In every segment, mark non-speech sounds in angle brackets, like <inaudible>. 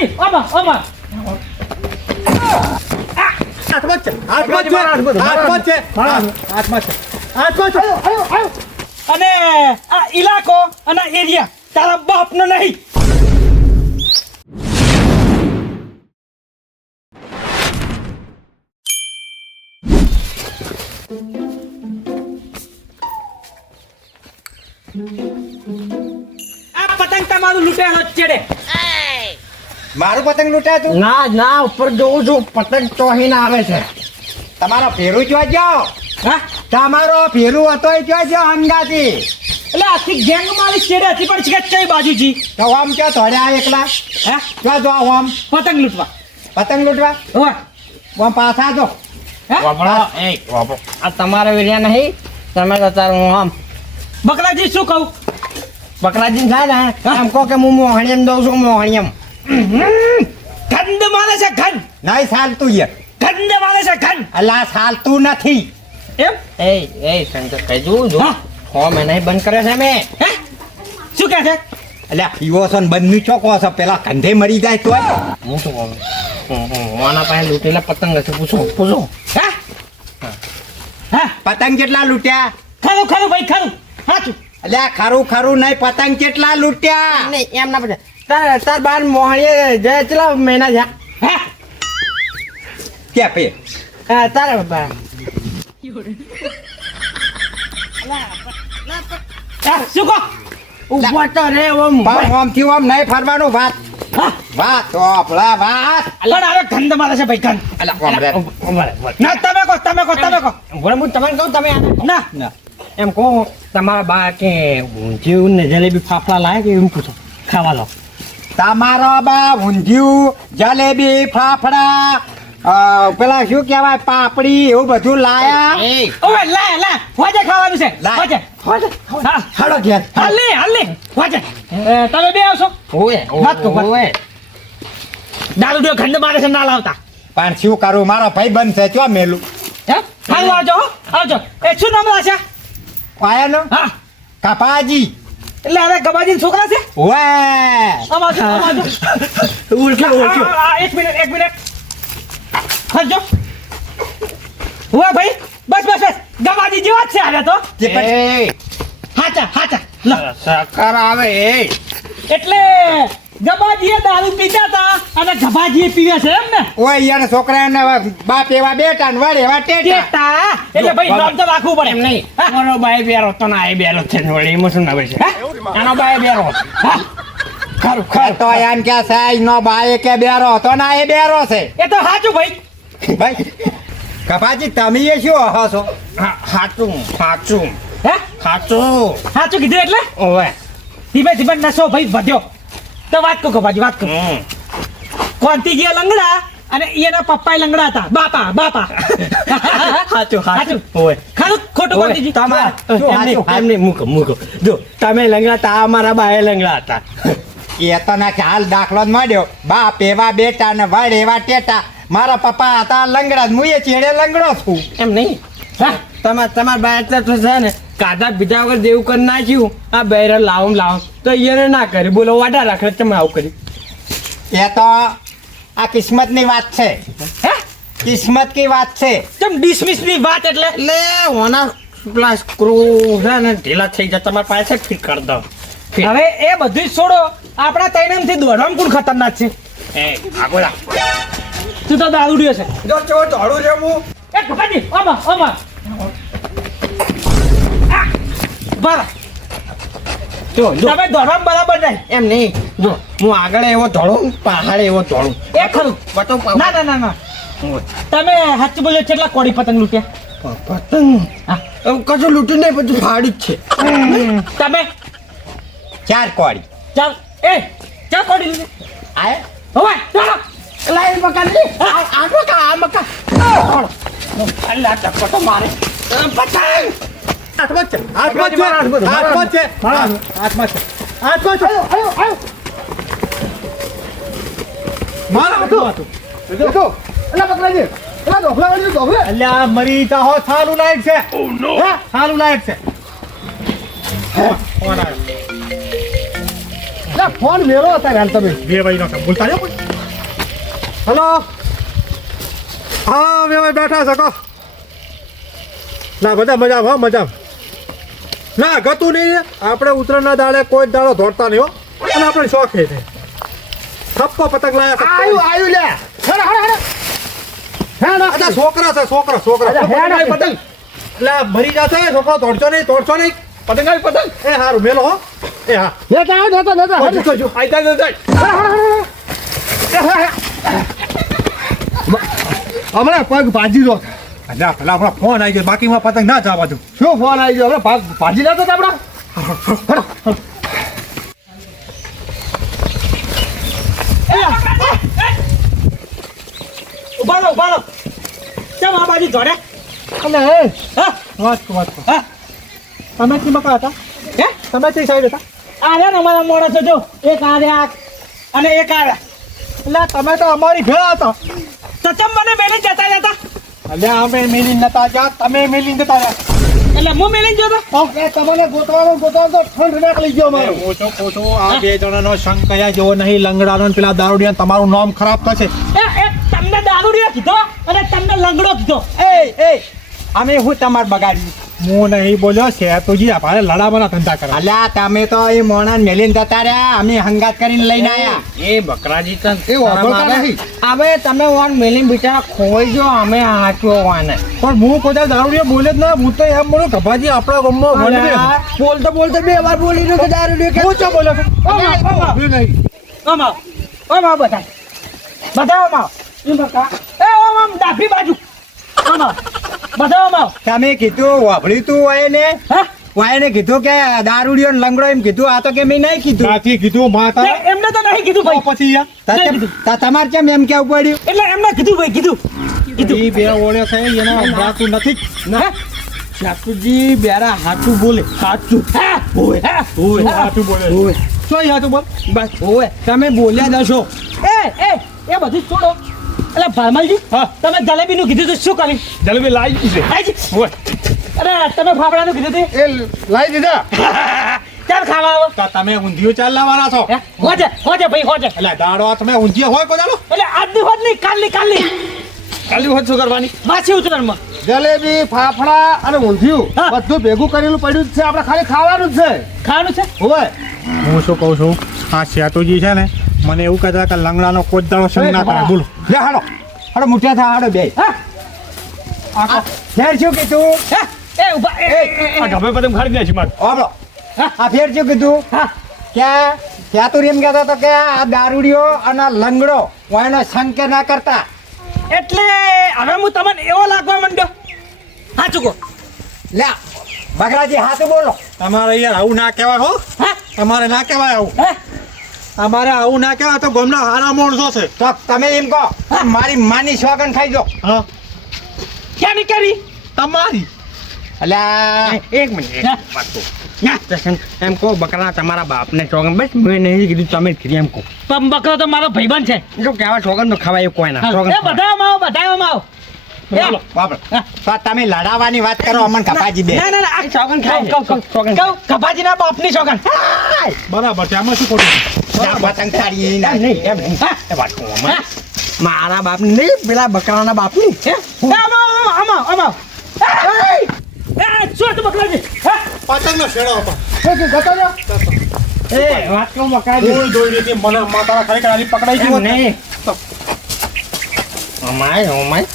પકડી ઓમાં ઓમાં. હાથમાં છે. હાથમાં છે. હાથમાં છે. હાથમાં છે. હાથમાં છે. અને આ ઇલાકો અને એરિયા તારા બાપનો નહીં. આ પતંગ તમારું લૂંટાયેલો જ ચેડે મારું પતંગ લૂંટાય તું? ના ના ઉપર જોઉં છું. પતંગ ચોહીને આવે છે. તમારો ફેરું જોઈ જાઓ હા? તમારો ફેરું હતો એ જોઈ જાઓ અંગાથી? એટલે આખી ગેંગ મારી ચેડે હતી પણ છે કઈ બાજુ બાજુજી તો આમ ક્યાં ધોડ્યા એકલા? હે? જો જો આમ? પતંગ લૂંટવા. પતંગ લૂંટવા? હોય આમ પાછા જો. આ તમારા વેરિયા નહીં. તમે તો તાર હું આમ. બકરાજી શું કહું? બકરાજી થાય ને. એમ કહો કે હું મોહણીએમ દઉં છું મોહણીયમ. ગંદ મારે છે ગંદ નહીં સાલતું યાર. ગંદ મારે છે ગંદ અલા ચાલતું નથી. એમ? એ એ શંકર કઈ જો છું હા. છ મહિના બંધ કરે છે મેં હે? શું કહે છે? અલ્યા પીવો છો ને છો ચોકો છો. પેલા કંધે મરી જાય તો. હું શું કહું? આના પાસે લૂંટેલા પતંગ હશે. પૂછો પૂછો. હે? હા? પતંગ કેટલા લૂંટ્યા? ખરું ખરું ભાઈ ખરું. સાચું અલ્યા ખરું ખરું નહીં પતંગ કેટલા લૂંટ્યા? નહીં એમ ના પૂછે. તાર તાર બાર મોહણીએ જે ચલા મહિના જા હે? કે પે? હા, તાર બા શું કહો? ઊભો તો રે ઓમ. પણ આમથી આમ નહીં ફરવાનું વાત. હા. વાત ચોપડા વાત. પણ હવે ગંદ મારે છે ભાઈ ગંદ અલા આમ રે. ના તમે કહો તમે કહો તમે કહો. હું તમને કહું તમે આને ના. ના. એમ કહો તમારા બા કે ઊંધિયું ને જલેબી ફાફડા લાય કે એમ પૂછો. ખાવા લો. તમારો બા ઊંધિયું જલેબી ફાફડા પેલા શું કહેવાય પાપડી એવું બધું લાયા? ઓવે લા લે વાજે ખાવાનું છે લાય. વાજે વાજે હા હાલો ઘેર. હાલ હાલ એ, તમે બે આવશો. ઓએ મત કો વાત. ઓએ દારૂ ડીઓ ખંડ મારે છે ના લાવતા. પણ શું કરું મારો ભાઈ બંધ છે ચો મેલું? હે? હાલો આવજો હો, આવજો. એ શું નામ છે પાયાનો? હા. કપાજી. એટલે હવે ગબાજી છોકરા છે? એક મિનિટ એક મિનિટ. હજો હુઆ ભાઈ બસ બસ બસ. ગબાજી જેવા જ છે હવે તો. હાચા હાચા. લો. સકર આવે એટલે ગબાજીએ દારૂ પીતા હતા અને ગબાજીએ પીવે છે એમ ને? ઓય યાર છોકરાને બાપ એવા બેટા ને વડે એવા ટેટા. એટલે ભાઈ નામ તો રાખવું પડે. એમ નહીં? મારો બાય બેરો તો ના એ બેરો છે ને વળી એમાં શું ના છે? આનો બાય બેરો. હા? ખરું ખરું. તો એમ કે સાઈ નો બાએ કે બેરો તો ના એ બેરો છે. એ તો સાચું ભાઈ. ભાઈ કપાજી તમે એ શું હો છો? હા, હાચું હાચું. હે? સાચું સાચું કીધું એટલે? ઓવે. ધીમે ધીમે નશો ભાઈ વધ્યો. તો વાત કહો ભાજી વાત કહો કોંતી ગયા લંગડા? અને એના પપ્પા લંગડા હતા. બાપા બાપા. સાચું સાચું ઓવે ખરું ખોટું કોંતીજી તમારા શું એમ હાચું, નહીં, હાચું? એમ નહીં, મૂકો મૂકો. જો તમે લંગડા હતા અમારા બાય લંગડા હતા. એ તો ના હાલ દાખલો જ મળ્યો બાપ એવા બેટા ને વડ એવા ટેટા. મારા પપ્પા હતા લંગડા હું એ ચેડે લંગડો છું. એમ નહીં. તમાર તમાર બાય તો છે ને કાઢા બીજા વગર જેવું કરી નાખ્યું. આ બેર લાવું લાવું. તો એને ના કરી. બોલો વાડા રાખે તમે આવું કરી. એ તો આ કિસ્મતની વાત છે. હે? કિસ્મત વાત છે. ડિસમિસની વાત એટલે? લે હોના પેલા સ્ક્રૂ છે ને ઢીલા થઈ જાય તમારી પાસે ફિટ કરી દો હવે એ બધું જ છોડો. આપણા તૈનામથી દોડવામાં કોણ ખતરનાક છે? એ આવ. તું તો દારૂ છે. જો જો દોડું છે હું એ ખબર નહીં ઓમાં. આ, બરાબર જો જો. તમે ધોરણ બરાબર નહીં. એમ નહીં. જો હું આગળ એવો ધોળું પહાડે એવો ધોળું. એ ખરું. બતો ના ના ના ના. તમે સાચું બોલ્યો કેટલા કોડી પતંગ લૂટ્યા. પતંગ? હા. કશું લૂટ્યું નહીં બધું ફાડી જ છે. તમે? ચાર કોડી ચાલ એ ચાલ કોડી લૂટી આય. હવે ચાલો. લાઈન મકાન લે. આ મકા આ મકા. અલ્લા ટકો તો મારે. પતંગ! હાથમાં છે હાથમાં છે છે હાથમાં છે ફોન આવ્યો ફોન મેરો હતા હાલ. તમે બે ભાઈ નો બોલતા હલો હા બે બેઠા શકો ના બધા મજા હો મજા ના ગતું નહીં આપણે ઉત્તરાયણના દાડે કોઈ જ દાડો દોડતા નહીં હો. અને આપણે શોખ છે. થપ્પો પતંગ લાયા આયુ આયુ લે. હરે હરે હરે હેડો. છોકરા છે છોકરા છોકરા. અચ્છા, પતંગ. એટલે મરી જશે છોકરો દોડશો નહીં તોડશો નહીં. પતંગ આવી પતંગ. એ હારું મેલો હો. એ હા. લેતા આવો લેતા લેતા હેડો. જોજો, જાય. હમણાં પગ ભાજી દો. અલ્યા, પેલા આપણા ફોન આવી ગયો. બાકીમાં પતંગ ના જવા દઉં શું ફોન આવી ગયો? આપણે ભાગ ભાજી લેતો હતા આપણા? ઊભા રહો ઊભા રહો. કેમ આ બાજુ જોડે હા? વાત કો, વાત કો. હા? તમે કી મકા હતા? હે? તમે સાઈડ હતા? આ રહ્યા ને અમારા મોણસો જો એક આ રહ્યા અને એક આ એટલે તમે તો અમારી ભેળા હતા. તો ચમ મને મેલી જતા રહેતા? અલ્યા અમે મેલી નતા જા તમે મેલી નતા જા. એટલે હું મેલી ગયો તો? એ તમને ગોતવાનો ગોતવાનો તો ઠંડ નાખ લઈ ગયો મારો. ઓછો ઓછો આ બે જણાનો સંગ કયા જેવો નહીં લંગડાનો ને પેલા દારૂડિયા તમારું નામ ખરાબ થશે. એ એ તમને દારૂડિયો કીધો અને તમને લંગડો કીધો. એ એ અમે હું તમાર બગાડ્યું હું નહીં બોલ્યો છે તુજી આપણે લડાવાના ધંધા કરો. અલ્યા તમે તો એ મોણાને મેલીને જતા રહ્યા. અમે હંગાત કરીને લઈને આયા. એ બકરાજી તન એ વાપરતા નહીં. હવે તમે વાન મેલીને બિચારા ખોઈ જો અમે હાચવો વાને. પણ હું કોઈ દારૂડિયો બોલે જ ના હું તો એમ બોલું ગભાજી આપણા ગામમાં વળગે. બોલતો બોલતો બે વાર બોલી રહ્યો કે દારૂ કે. હું છું? ઊભી નહીં. આવ. આમ આવ બધા. બધા આમ એ બકા. એ ઓ આમ ડાબી બાજુ. આમ તમે કીધું વાપર્યું તું વાય ને? હા? કીધું કે દારૂડિયો લંગડો એમ કીધું. આ તો કે મેં નહીં કીધું. ત્યાંથી કીધું માતા એમને તો નહીં કીધું ભાઈ. પછી તમારે કેમ એમ કેવું પડ્યું? એટલે એમને કીધું ભાઈ કીધું. કીધું. ઈ બે એને નથી? ઠાકુરજી બેરા હાચું બોલે. હાચું. ઓય ઓય, ઓય હાચું બોલે. ઓય શું હાચું બોલ? બસ. ઓય તમે બોલ્યા દશો એ એ એ બધું છોડો. એટલે ભારમલજી હા. તમે જલેબીનું કીધું તો શું કર્યું? જલેબી લાવી દીધી. આજી. ઓય. અરે તમે ફાફડાનું કીધું તે? એ લાવી દીધા. <laughs> ચાલ ખાવા આવો? તો તમે ઊંધિયું ચાલ લાવવાના છો? હોજે હોજે ભાઈ હોજે. એટલે દાડો તમે ઊંધિયો હોય કોઈ દાડો? એટલે આજની હોજ નહીં કાલની કાલની. કાલી હોત શું કરવાની? માછી ઉતરણમાં. જલેબી ફાફડા અને ઊંધિયું હા. બધું ભેગું કરેલું પડ્યું છે. આપણે ખાલી ખાવાનું જ છે. ખાવાનું છે? હોય હું શું કહું છું? આ સેતુજી છે ને મને એવું કહેતા કે લંગડાનો કોઈ દાડો સંગ ના કરે બોલો. લે હાડો હાડો મુઠ્યા થા હાડો બે. હા. ફેર શું કીધું? હે? એ ઊભા. એ, આ. ગમે પતંગ ખાડી દે છે મારે ઓબળો હા. આ ફેર શું કીધું? હા. કે ત્યાં તું એમ કહેતો હતો કે આ દારૂડિયો અને લંગડો વાયનો સંગ કે ના કરતા. એટલે હવે હું તમને એવો લાગવા માંડ્યો. હા ચૂકો. લે બકરાજી હાથું બોલો. તમારે યાર આવું ના કહેવાય હો. હા. તમારે ના કહેવાય આવું. હે? અમારે આવું ના કહેવાય તો ગમનો હારા માણસો છે. તો તમે એમ કહો મારી માની સોગન ખાઈ જો હા. ક્યાં નીકળી? તમારી. અલ્યા એક મિનિટ. એમ કહો બકરા તમારા બાપને સોગન બસ મેં નહીં કીધું તમે જ કીધું એમ કહો. પણ બકરો તો મારો ભાઈબંધ છે. જો કહેવા સોગન તો ખવાય કોઈ ના બધા આમ આવો બધા આવો. તો તમે લડાવાની વાત કરો અમને કપાજી દે ના ના ના આ સોગન ખાય કહું કહું સોગન કહું કપાજીના બાપની સોગન બરાબર છે આમાં શું ખોટું? પતંગ તારી ના નહીં એમ નહીં. એ વાત કહું અમારે. મારા બાપ નહીં પેલા બકરાના બાપની. હે? એ, આમ આમ? હે? પતંગનો શેડો? એ વાત કહું જોઈ મને ખરેખર પકડાઈ ગયું ને. નહીં. અમાય અમાય.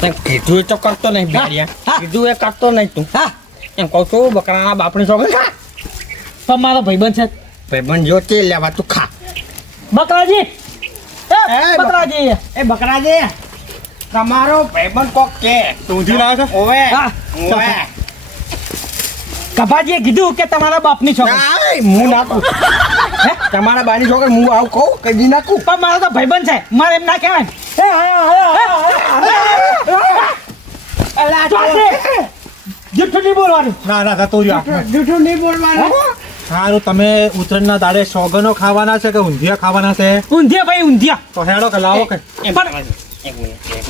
કીધું એ તો કરતો નહીં બિહારિયા હા. કીધું એ કરતો નહીં તું. હા. એમ કહું છું બકરાના બાપની છોકરી ખા પણ મારો ભાઈબંધ છે. ભાઈબંધ જો તે લેવા તું ખા. બકરાજી. એ, એ, બકરાજી. એ બકરાજી. તમારો ભાઈબંધ કોક કે. તું લાવે છે? ઓવે ઓવે. કપાજીએ કીધું કે તમારા બાપની છોકરી. હું નાખું. હે? તમારા બાની છોકર હું આવું કહું કદી નાખું. પણ મારો તો ભાઈબંધ છે. મારે એમ ના કહેવાય નહીં બોલવાનું ના ના થતું જૂઠું સારું તમે ઉત્તરાયણના દાડે સોગનો ખાવાના છે કે ઊંધિયા ખાવાના છે ઊંધિયા ભાઈ ઊંધિયા તો હેડો કે લાવો કે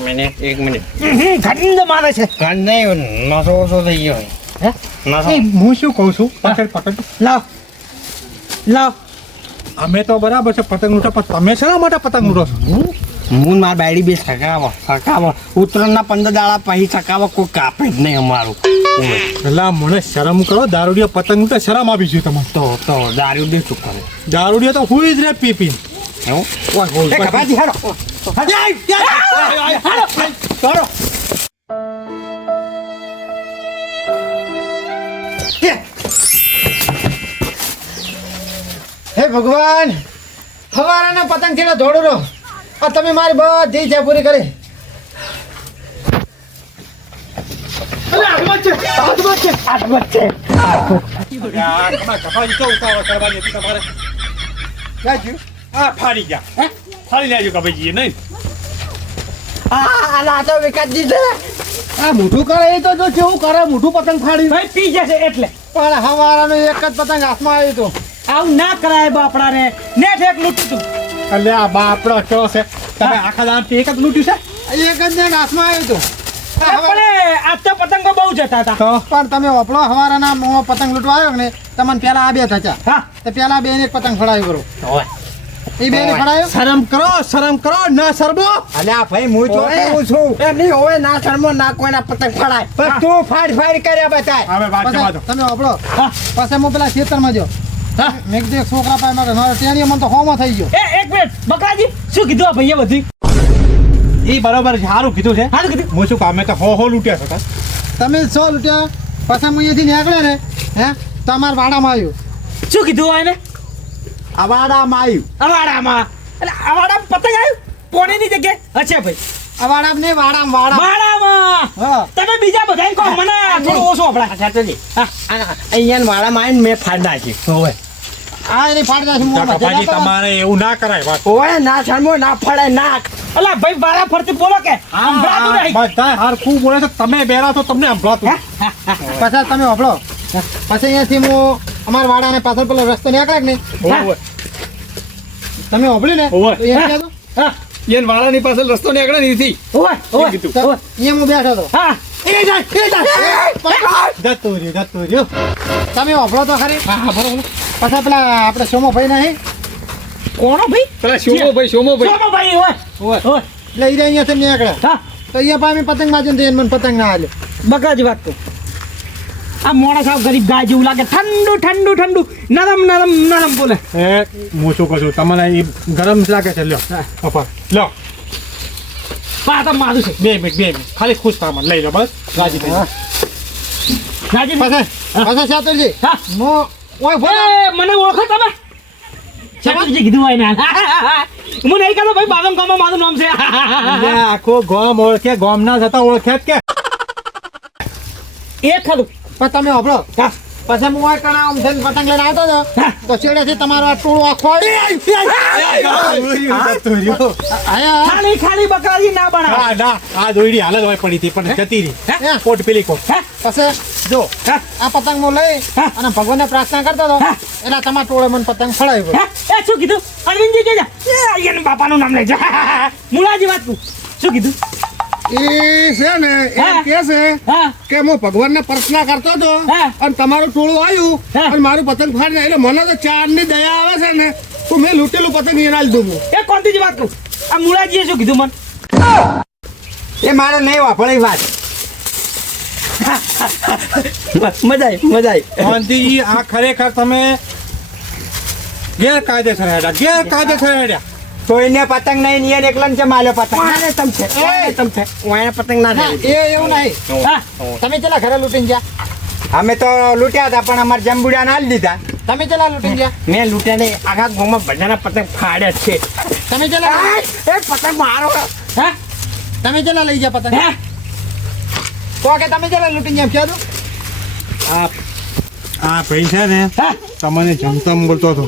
મિનિટ એક મિનિટ એક મારે છે કાન નહીં નસો હે? શું કહું છું પકડ પકડ લાવ લાવ અમે તો બરાબર છે પતંગ લૂંટો પણ તમે શેના માટે પતંગ લૂંટો છો હું માર બાયડી બે સકાવો સકાવો ઉત્તરાયણના પંદર દાડા પછી સકાવો કોઈ કાપે જ નહીં અમારું. એટલે મને શરમ કરો દારૂડિયા પતંગ તો શરમ આપી છે તમે તો તો દારૂ દે શું કરે? દારૂડિયા તો હું જ રે પી પી. હે. ભગવાન હવારાના પતંગ દોડો રહો. આ તમે મારી બધી ઈચ્છા પૂરી કરી. કપાજી તો ઉતાવળ કરવાની હતી તમારે આ ફાડી ગયા. ફાડી લેજો કપાજી નહીં. આ આ તો વિકાસજી છે આ મોઢું કરે એ તો જો કેવું કરે મોઢું પતંગ ફાડી ભાઈ પી જશે એટલે. પણ હવારાનો એક જ પતંગ હાથમાં આવ્યું હતું. આવું ના કરાય બાપડા ને ઠેક લૂંટતું તું. એટલે આ બાપડો ચો છે. તમે આખા દામ એક જ લૂટ્યું છે? એક જ ને હાથમાં આવ્યું હતું આજ તો પતંગો બહુ જતા હતા. પણ તમે ઓપડો હવારાના મોં પતંગ લૂંટવા આવ્યો ને તમને પેલા આ બે થયા. હા. તો પેલા બે એક પતંગ ફડાવ્યું કરો. એ બે ને ફડાયો શરમ કરો શરમ કરો ના શરમો. અલ્યા ભાઈ હું તો કહું છું. એમ નહીં હોય ના શરમો ના કોઈના પતંગ ફડાય પણ તું ફાડ ફાડ કર્યા બતાય હવે વાત તમે ઓપડો. પછી હું પેલા ખેતરમાં જો. મેં કીધું એક છોકરા પાસે મારે મારે ત્યાં મને તો હોમાં થઈ ગયો. એ એક મિનિટ. બકરાજી શું કીધું આ ભાઈએ બધી? એ બરોબર છે સારું કીધું છે. સારું કીધું. હું શું કામે તો હો હો લૂટ્યા હતા તમે સો લૂટ્યા. પછી હું અહીંયાથી નીકળ્યા ને હે? તમાર વાડામાં આવ્યું. શું કીધું એને? અવાડામાં આવ્યું. અવાડામાં એટલે અવાડામાં પતંગ આવ્યું? પોણીની જગ્યાએ? અચ્છા ભાઈ. આ ને નહીં વાડામાં વાડા વાડામાં? તમે બીજા બધા કહો મને. થોડું ઓછું સાચોજી અહીંયા વાડામાં આવીને મેં ફાડ છે. હોય આ એની ફાડી નાખી તો કપાજી તમારે એવું ના કરાય વાત. ઓય ના શરમો ના ફડાય ના અલા ભાઈ બારા ફરતી બોલો કે? સંભળાતું નહીં. બધા હાર ખૂબ બોલે છે તમે બેરા તો તમને સંભળાતું. પછી તમે હોભળો. પછી અહીંયાથી હું અમારા વાડાને પાછળ પેલો રસ્તો નીકળે કે નહીં? ઓવે. તમે હોભળ્યું ને? હા. એન વાડાની પાછળ રસ્તો નીકળે ને એથી. ઓય ઓય કીધું? તો હું બેઠો હા. જતું રહ્યું જતું રહ્યું તમે હોભળો તો ખરી. હા હા બરોબર. પછી પેલા આપણે સોમો ભાઈ નહીં. કોણો ભાઈ? પેલા શોમો ભાઈ સોમો ભાઈ સોમો ભાઈ ઓય ઓય. ઓય. એટલે ઈ અહીંયાથી નીકળે હા. તો અહીંયા પામી પતંગ બાજુ ને મને પતંગ ના આલ્યો બકરાજી વાત તો. આ મોડા સાહેબ ગરીબ ગાય જેવું લાગે. ઠંડુ ઠંડુ ઠંડુ. નરમ નરમ નરમ બોલે. એ હું શું કહું છું? તમને એ ગરમ લાગે છે લ્યો. પપ્પા લ્યો. પા તો મારું છે. બે મિનિટ બે મિનિટ. ખાલી ખુશ થવા લઈ લો બસ. રાજી થઈ. રાજી પાસે પાસે સાતરજી હા. મો ઓય ભોળા મને ઓળખો તમે ચતુરજી કીધું હોય ને હું નહીં કહેતો ભાઈ બાબમ ગામમાં મારું નામ છે આખો ગોમ ઓળખે ગોમ ના જતા ઓળખે જ કે એ ખરું પણ તમે હા પછી હું ઓય કણા આમ થઈને પતંગ લઈને આવતો હતો. તો છેડેથી તમારો આ ટોળું આખો ખાલી ખાલી બકરાજી ના બના ના આ દોયડી હાલત હોય પડી હતી પણ જતી રહી? કોટ પેલી કોટ પછી જો હા? આ પતંગ મો લઈ હા. અને ભગવાનને પ્રાર્થના કરતો હતો. હા. એટલે તમારા ટોળે મને પતંગ ફળાવી હે? એ શું કીધું? અરવિંદજી જોજા એ અહીંયા બાપાનું નામ લેજો. મુલાજી વાત શું કીધું? એ છે ને હા. કે છે હા? કે હું ભગવાનને પ્રાર્થના કરતો હતો હા. અને તમારું ટોળું આવ્યું હા. અને મારું પતંગ ફાડી એટલે મને તો ચાંદની દયા આવે છે ને તો મેં લૂંટેલું પતંગ એના લીધું હું. એ કોણતીજી વાત કરું? આ મુલાજીએ શું કીધું મન? એ મારે નહીં વાપરે વાત. મજા આવી મજા આવી આ ખરેખર તમે ગેરકાયદેસર હેડ્યા ગેરકાયદેસર હેડ્યા. કોઈને પતંગ નહીં નિયર એકલન છે માલે પતંગ. વાને તમ છે? વાને તમ છે? વાને પતંગ ના ના, એ એવું નહીં. હા તમે ચલા ઘરે લૂંટીને ગયા? અમે તો લૂંટ્યા હતા પણ અમારે જંબુડા ના લીધા તમે ચેલા લૂંટીને ગયા? મેં લૂંટ્યા નહીં આખા ગામમાં બધાના પતંગ ફાડ્યા જ છે. તમે ચેલા એ પતંગ મારો. હા તમે ચેલા લઈ ગયા પતંગ? હે? તો કે તમે ચેલા લૂંટીને ગયા કહેજો આ આ ભાઈ છે ને તમને જમતમ બોલતો હતો.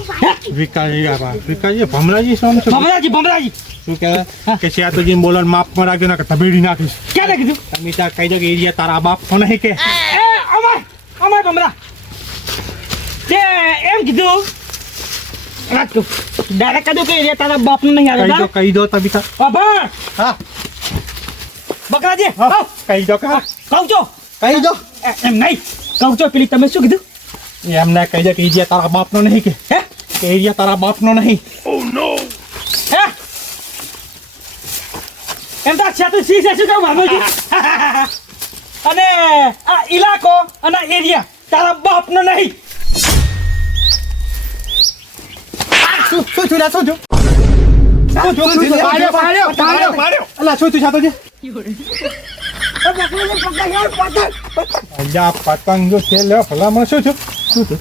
વિકાસજી આપા વિકાસજી ભમરાજી શું છે? ભમરાજી ભમરાજી. શું કહેવાય કે સિયાતુજી બોલન માપમાં રાખજો ને કે તબેડી નાખીશ. ક્યારે કીધું? તમે ત્યાં કહી દો કે એરિયા તારા બાપ તો નહીં કે? એ અમાર અમાર ભમરા. તે એમ કીધું રાખજો ડાયરેક્ટ કહી દો કે એરિયા તારા બાપનું નહીં કહી દો આવે કહી દો તમે બાબા હા. બકરાજી હા, આવ. કહી દો કે. કહું છો કહી દો એમ નહીં. કહું છો પેલી તમે શું કીધું? એમને કહી દે કે તારા બાપનો નહીં કે. હે? કે <laughs> એરિયા તારા બાપનો નહીં. હે? એમ તો છે તું સી છે? શું કહું મામોજી અને આ ઇલાકો અને એરિયા તારા બાપનો નહીં. શું શું છું શું છું શું થયું? પાડ્યો, પાડ્યો, પાડ્યો. અલા શું છું સાતોજી પતંગ જો છે લે ભલામાં શું છું? શું થયું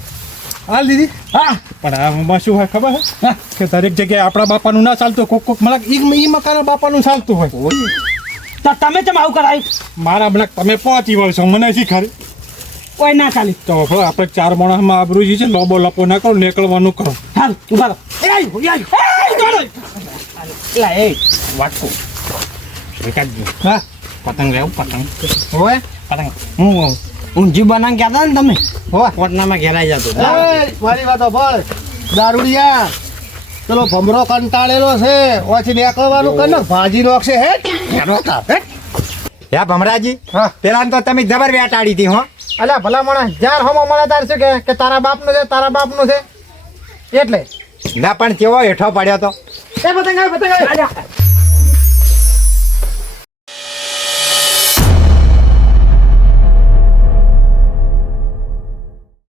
હાલ દીદી હા. પણ આ ઊંમાં શું હોય ખબર છે? કે દરેક જગ્યાએ આપણા બાપાનું ના ચાલતું કોક કોક મળે ઈ મકાના બાપાનું ચાલતું હોય. તો તમે કેમ આવું કરાયું? મારા મતલબ તમે પહોંચી વળશો મને શીખાડી કોઈ ના ચાલી. તો હવે આપણે ચાર માણસમાં આબરૂ જે છે લોબો લપો ના કરો નીકળવાનું કરો. હાલ ઊભા રહો. એ એ વાટકો વિકાસજી હા પતંગ લેવું પતંગ હોય પતંગ હું ઊંધી બનાવ કહેતા ને તમે હો કોટનામાં ઘેરાઈ જતો એ, મારી વાતો ભળ દારૂડિયા પેલો ભમરો કંટાળેલો છે ઓછી નીકળવાનું કર ને ભાજી નોખશે હે એનો હે યા ભમરાજી હા. પેલા તો તમે જબર વેટાડી હતી હો અલ્યા ભલા મણા જાર હમો મને તાર છે કે? કે તારા બાપનું છે તારા બાપનું છે. એટલે. ના પણ કેવો હેઠો પડ્યો તો. એ પતંગ પતંગ